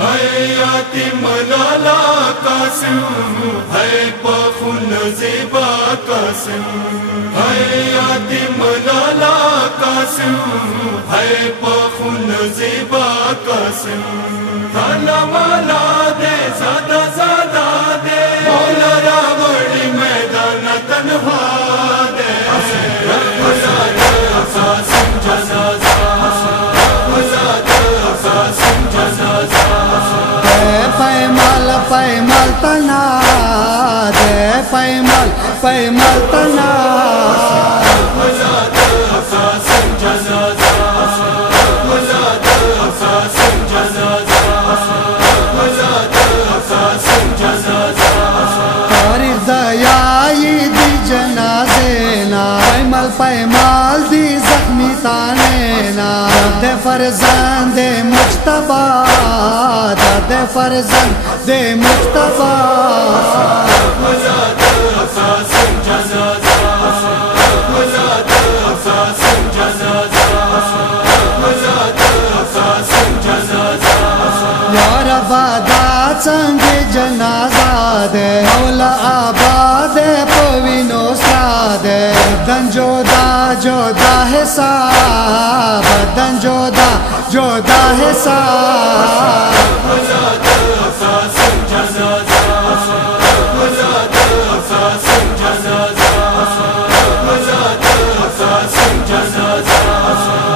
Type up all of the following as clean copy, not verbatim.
यातिम लाला कासिम है पखुन ज़ेबा कासिम, यातिम लाला कासिम है पखुन ज़ेबा कासिम। थाना वाला दे ज़्यादा ज़्यादा दे, मौला रावड़ी मैदान तन्हा दे। कासिम जनाज़ा, कासिम जनाज़ा। पैमाल तना दे, पैमाल तना। तारीख दयाई दी जनाजे ना, पैमाल दी जख्मी ताने ना। दे फरजंद दे मुज्तबा, दे फरजंद दे मुज्तबा। यार बादा संगे जनाजा दे, मौला आबाद पविनो साद। जोदा जोदा है साब, बदन जोदा है साब।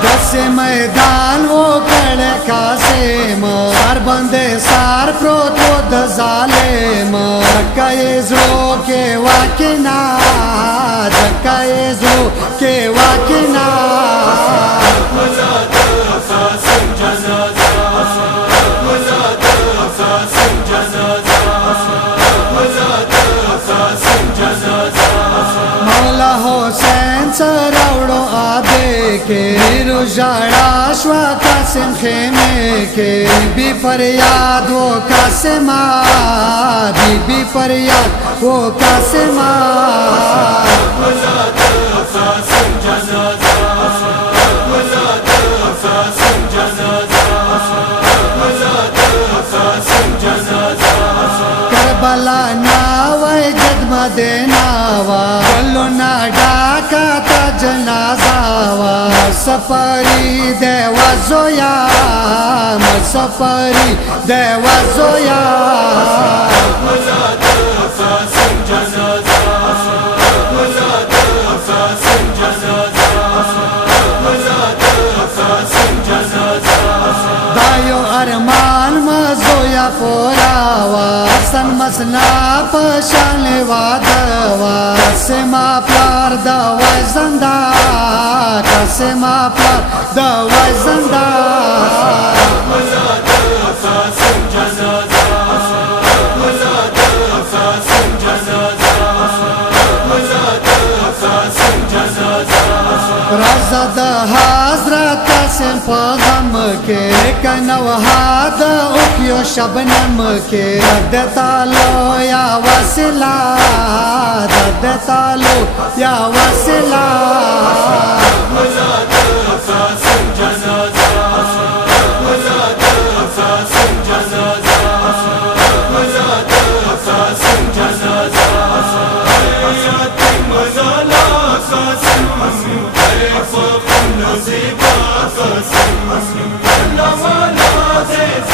दस मैदान वो कड़े कासिम, सार बंदे सार प्रोत वो दजालेम। धक्काएजो के वाकिना, धक्काएजो के वाकिना। मौला हुसैन सरावड़ो आबे के, रुजाड़ा श्वा कासिम खेमे के। बीबी फरियाद वो कासिमा, बीबी फरियाद वो कासिमा। करबला नावा जदमा देनावा, चलो ना डाका ता जनाजावा। सफरी देवा जोया, सफरी देवा जोया। दायो अरमान मजोया पोरावा, सन मसना पशान वादवा। सेमा प्यार दवा जिंदा, सेमा प्यार दवा जिंदा। रज़द हज़रत कासिम पैगम के, कनवहाद उखियो शबनम के। दद तालो या वसिला, दद तालो या वसिला। ज़ेबा कासिम, अल्लाह वाला दे।